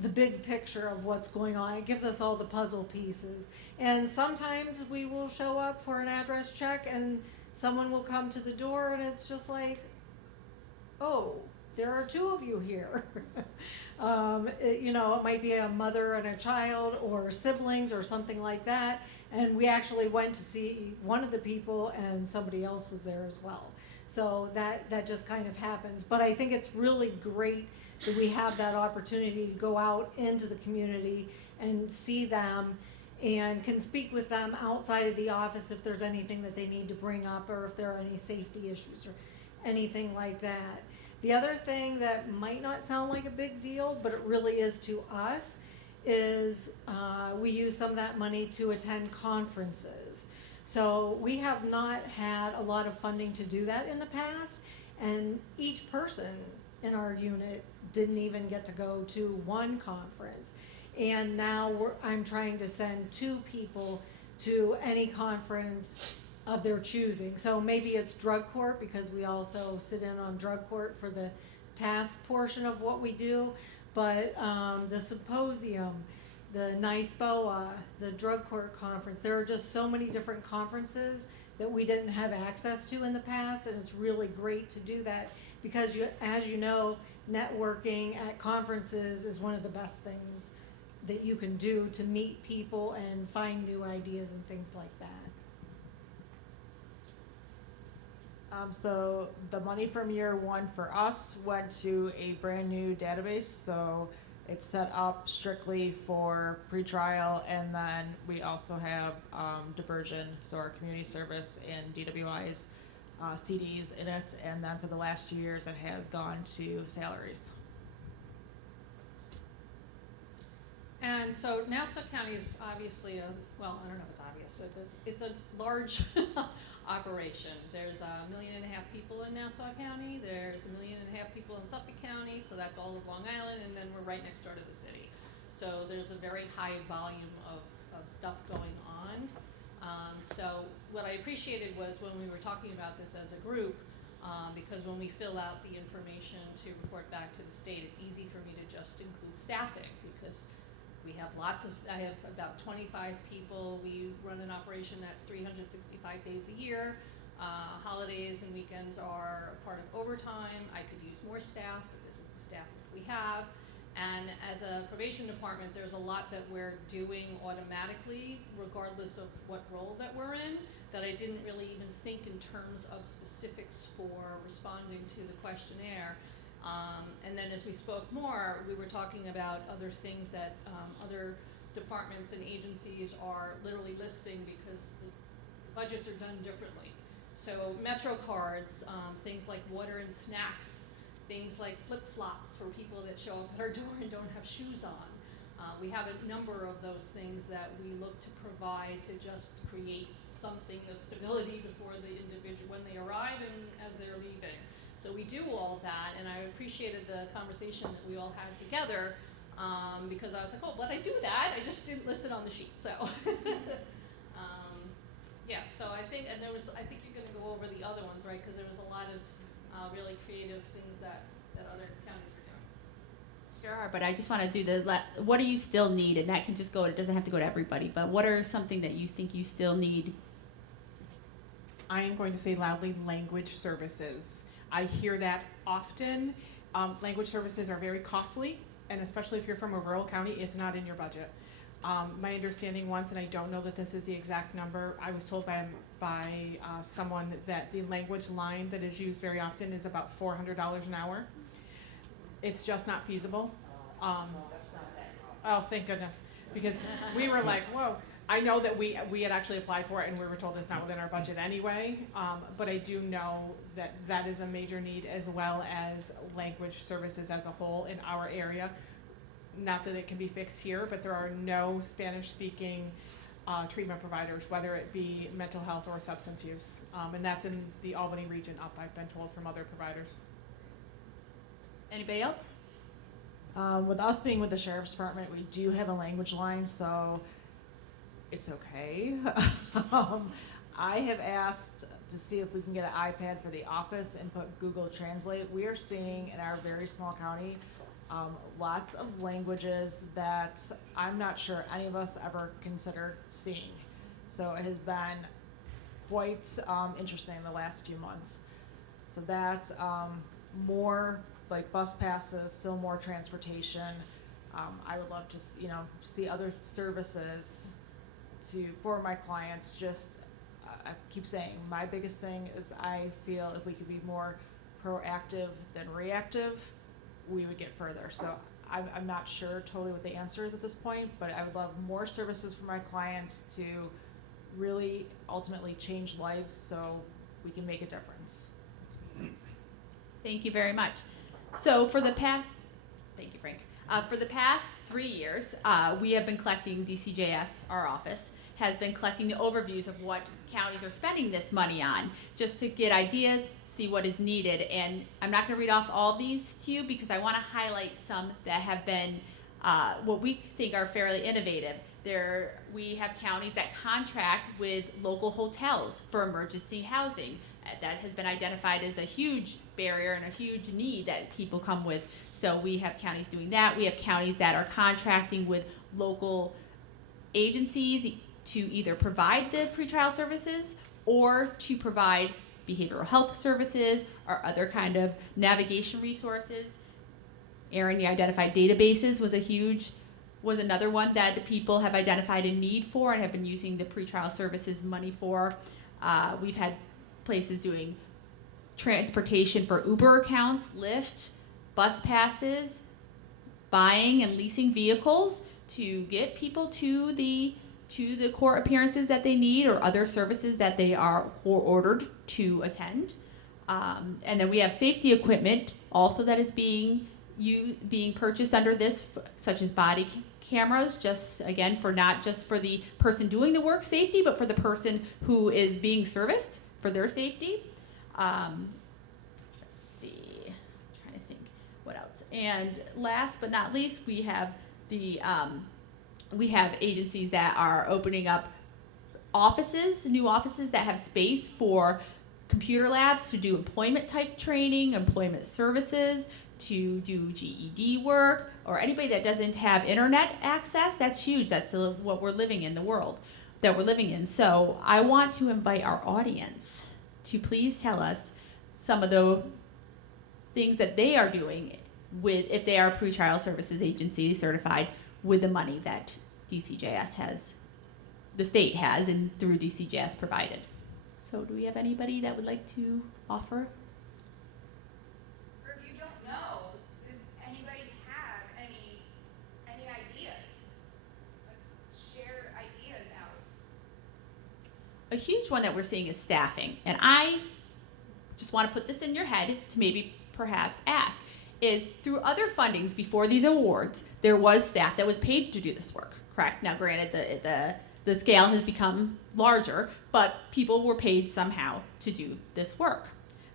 the big picture of what's going on. It gives us all the puzzle pieces. And sometimes we will show up for an address check and someone will come to the door and it's just like, oh, there are two of you here. It might be a mother and a child or siblings or something like that. And we actually went to see one of the people and somebody else was there as well. So that just kind of happens. But I think it's really great that we have that opportunity to go out into the community and see them and can speak with them outside of the office if there's anything that they need to bring up or if there are any safety issues or anything like that. The other thing that might not sound like a big deal, but it really is to us, is we use some of that money to attend conferences. So we have not had a lot of funding to do that in the past, and each person in our unit didn't even get to go to one conference. And now I'm trying to send 2 people to any conference of their choosing. So maybe it's drug court, because we also sit in on drug court for the TASC portion of what we do. But the Symposium, the NICE-BOA, the drug court conference, there are just so many different conferences that we didn't have access to in the past, and it's really great to do that because, as you know, networking at conferences is one of the best things that you can do to meet people and find new ideas and things like that. So the money from year 1 for us went to a brand new database, so it's set up strictly for pretrial, and then we also have diversion, so our community service and DWI's CDs in it, and then for the last 2 years it has gone to salaries. And so Nassau County is obviously I don't know if it's obvious, but it's a large operation. There's 1.5 million people in Nassau County. There's 1.5 million people in Suffolk County, so that's all of Long Island, and then we're right next door to the city. So there's a very high volume of stuff going on. So what I appreciated was when we were talking about this as a group, because when we fill out the information to report back to the state, it's easy for me to just include staffing, because we have I have about 25 people. We run an operation that's 365 days a year. Holidays and weekends are a part of overtime. I could use more staff, but this is the staff that we have. And as a probation department, there's a lot that we're doing automatically, regardless of what role that we're in, that I didn't really even think in terms of specifics for responding to the questionnaire. And then as we spoke more, we were talking about other things that other departments and agencies are literally listing because the budgets are done differently. So Metro cards, things like water and snacks, things like flip-flops for people that show up at our door and don't have shoes on. We have a number of those things that we look to provide to just create something of stability before the individual, when they arrive and as they're leaving. So we do all that, and I appreciated the conversation that we all had together, because I was like, oh, but I do that, I just didn't list it on the sheet, so. Yeah, so I think you're gonna go over the other ones, right, because there was a lot of really creative things that other counties were doing. Sure, but I just want to do what do you still need, and that can just go, it doesn't have to go to everybody, but what are something that you think you still need? I am going to say loudly, language services. I hear that often. Language services are very costly, and especially if you're from a rural county, it's not in your budget. My understanding once, and I don't know that this is the exact number, I was told by someone that the language line that is used very often is about $400 an hour. It's just not feasible. Oh, thank goodness, because we were like, whoa. I know that we had actually applied for it, and we were told it's not within our budget anyway, but I do know that that is a major need, as well as language services as a whole in our area. Not that it can be fixed here, but there are no Spanish-speaking treatment providers, whether it be mental health or substance use, and that's in the Albany region up, I've been told from other providers. Anybody else? With us being with the Sheriff's Department, we do have a language line, so it's okay. I have asked to see if we can get an iPad for the office and put Google Translate. We are seeing in our very small county lots of languages that I'm not sure any of us ever considered seeing. So it has been quite interesting the last few months. So that, more like bus passes, still more transportation. I would love to, see other services for my clients. Just, I keep saying, my biggest thing is I feel if we could be more proactive than reactive, we would get further. So I'm not sure totally what the answer is at this point, but I would love more services for my clients to really ultimately change lives so we can make a difference. Thank you very much. So for the past, thank you, Frank. For the past 3 years, we have been collecting, DCJS, our office, has been collecting the overviews of what counties are spending this money on, just to get ideas, see what is needed. And I'm not going to read off all these to you because I want to highlight some that have been what we think are fairly innovative. We have counties that contract with local hotels for emergency housing. That has been identified as a huge barrier and a huge need that people come with. So we have counties doing that. We have counties that are contracting with local agencies to either provide the pretrial services or to provide behavioral health services or other kind of navigation resources. Erin, you identified databases was another one that people have identified a need for and have been using the pretrial services money for. We've had places doing transportation for Uber accounts, Lyft, bus passes, buying and leasing vehicles to get people to the court appearances that they need or other services that they are ordered to attend. And then we have safety equipment also that is being purchased under this, such as body cameras, just again not just for the person doing the work safety, but for the person who is being serviced for their safety. Let's see, I'm trying to think what else. And last but not least, we have agencies that are opening up new offices that have space for computer labs to do employment type training, employment services, to do GED work, or anybody that doesn't have internet access. That's huge. That's what we're living in, the world that we're living in. So I want to invite our audience to please tell us some of the things that they are doing if they are pretrial services agency certified with the money that DCJS has, the state has, and through DCJS provided. So do we have anybody that would like to offer? Or if you don't know, does anybody have any ideas? Let's share ideas out. A huge one that we're seeing is staffing. And I just want to put this in your head to maybe perhaps ask, is through other fundings before these awards, there was staff that was paid to do this work, correct? Now, granted, the scale has become larger, but people were paid somehow to do this work.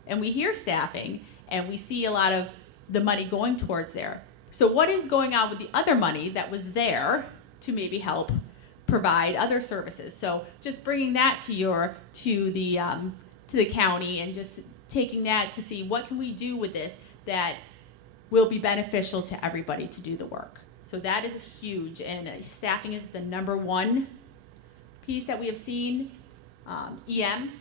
And we hear staffing, and we see a lot of the money going towards there. So what is going on with the other money that was there to maybe help provide other services? So just bringing that to the county and just taking that to see what can we do with this that will be beneficial to everybody to do the work. So that is huge, and staffing is the number one piece that we have seen. EM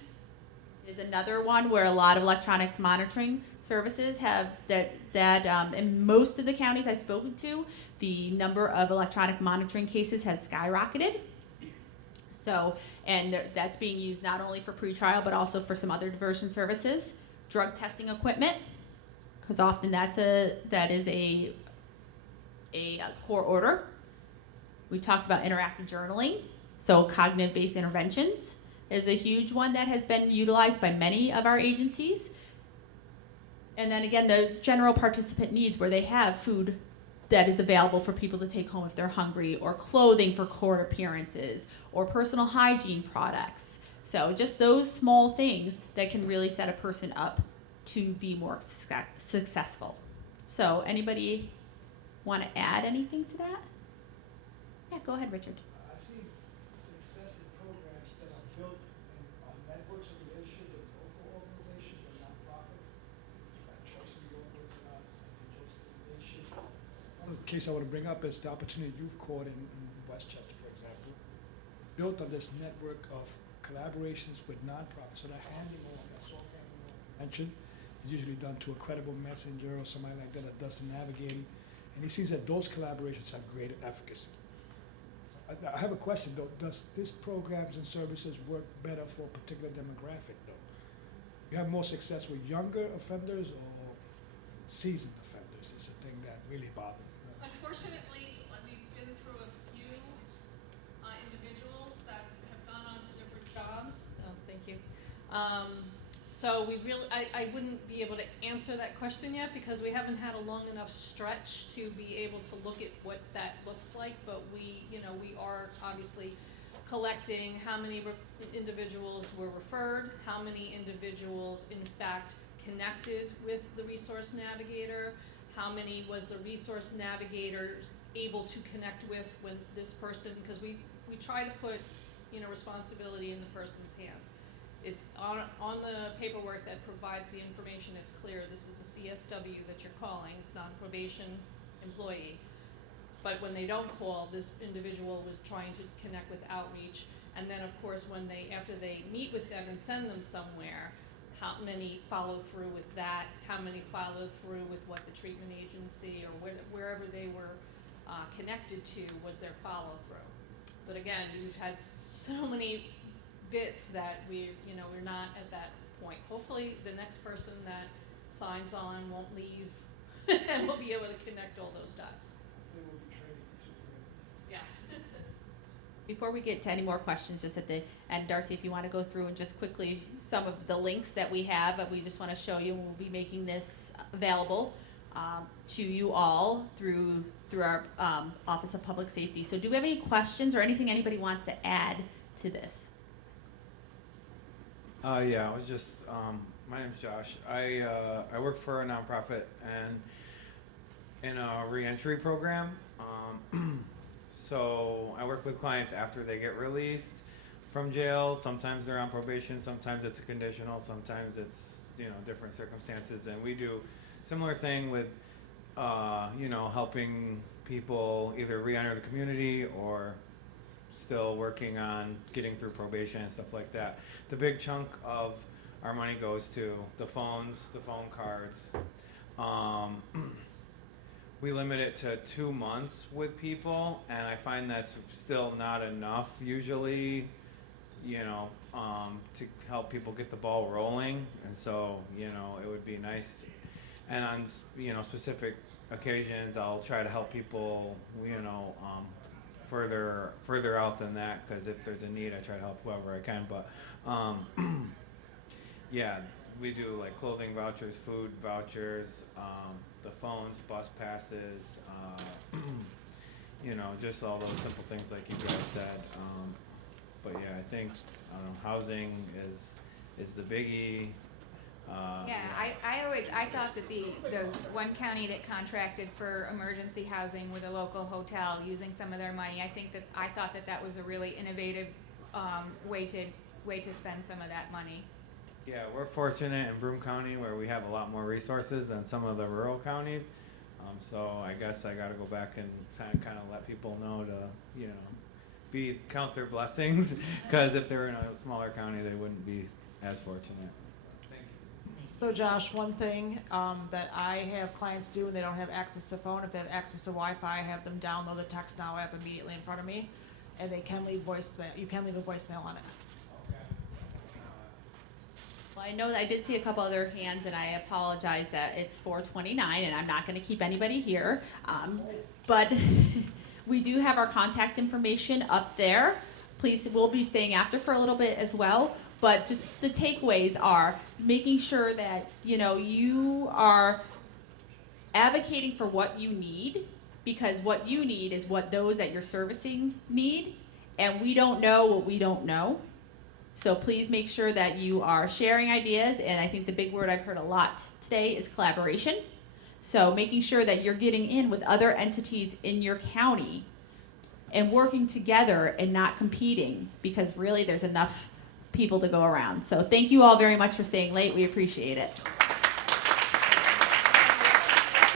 is another one where a lot of electronic monitoring services have in most of the counties I've spoken to, the number of electronic monitoring cases has skyrocketed. So, and that's being used not only for pretrial, but also for some other diversion services, drug testing equipment, because often that is a court order. We've talked about interactive journaling, so cognitive-based interventions is a huge one that has been utilized by many of our agencies. And then again, the general participant needs where they have food that is available for people to take home if they're hungry, or clothing for court appearances, or personal hygiene products. So just those small things that can really set a person up to be more successful. So anybody want to add anything to that? Yeah, go ahead, Richard. I see successive programs that are built on networks of relationships with local organizations or nonprofits, like Choice New York works with us, and Choice Nation. One of the case I want to bring up is the opportunity you've caught in Westchester, for example, built on this network of collaborations with nonprofits. So that handing on, that soft handing on mentioned, It's usually done to a credible messenger or somebody like that that does the navigating. And he sees that those collaborations have greater efficacy. I have a question though. Does these programs and services work better for a particular demographic though? You have more success with younger offenders or seasoned offenders? It's a thing that really bothers me. Unfortunately, we've been through a few individuals that have gone on to different jobs. Oh, thank you. So we really, I wouldn't be able to answer that question yet because we haven't had a long enough stretch to be able to look at what that looks like. But we are obviously collecting how many individuals were referred, how many individuals in fact connected with the resource navigator, how many was the resource navigator able to connect with when this person, because we try to put responsibility in the person's hands. It's on the paperwork that provides the information. It's clear this is a CSW that you're calling. It's not a probation employee. But when they don't call, this individual was trying to connect with outreach. And then, of course, after they meet with them and send them somewhere, how many follow through with that? How many follow through with what the treatment agency or wherever they were connected to was their follow through? But again, we've had so many bits that we're not at that point. Hopefully the next person that signs on won't leave and we'll be able to connect all those dots. Yeah. Before we get to any more questions, just at the end, Darcy, if you want to go through and just quickly some of the links that we have, we just want to show you, and we'll be making this available to you all through our Office of Public Safety. So do we have any questions or anything anybody wants to add to this? Yeah, I was just, my name's Josh. I work for a nonprofit and in a reentry program. So I work with clients after they get released from jail. Sometimes they're on probation, sometimes it's a conditional, sometimes it's, different circumstances. And we do similar thing with, helping people either re-enter the community or still working on getting through probation and stuff like that. The big chunk of our money goes to the phones, the phone cards. We limit it to 2 months with people, and I find that's still not enough usually, to help people get the ball rolling. And so, it would be nice. And on, specific occasions, I'll try to help people, further out than that, because if there's a need, I try to help whoever I can. But yeah, we do like clothing vouchers, food vouchers, the phones, bus passes, just all those simple things like you guys said. But yeah, I think housing is the biggie. I thought that the one county that contracted for emergency housing with a local hotel using some of their money, I thought that was a really innovative way to spend some of that money. Yeah, we're fortunate in Broome County where we have a lot more resources than some of the rural counties. So I guess I got to go back and kind of let people know to, count their blessings, because if they're in a smaller county, they wouldn't be as fortunate. So Josh, one thing that I have clients do when they don't have access to phone, if they have access to Wi-Fi, I have them download the Text Now app immediately in front of me, and they can leave voicemail. You can leave a voicemail on it. Well, I know that I did see a couple other hands, and I apologize that it's 4:29, and I'm not going to keep anybody here. But we do have our contact information up there. Please, we'll be staying after for a little bit as well. But just the takeaways are making sure that, you are advocating for what you need, because what you need is what those that you're servicing need, and we don't know what we don't know. So please make sure that you are sharing ideas, and I think the big word I've heard a lot today is collaboration. So making sure that you're getting in with other entities in your county and working together and not competing, because really there's enough people to go around. So thank you all very much for staying late. We appreciate it.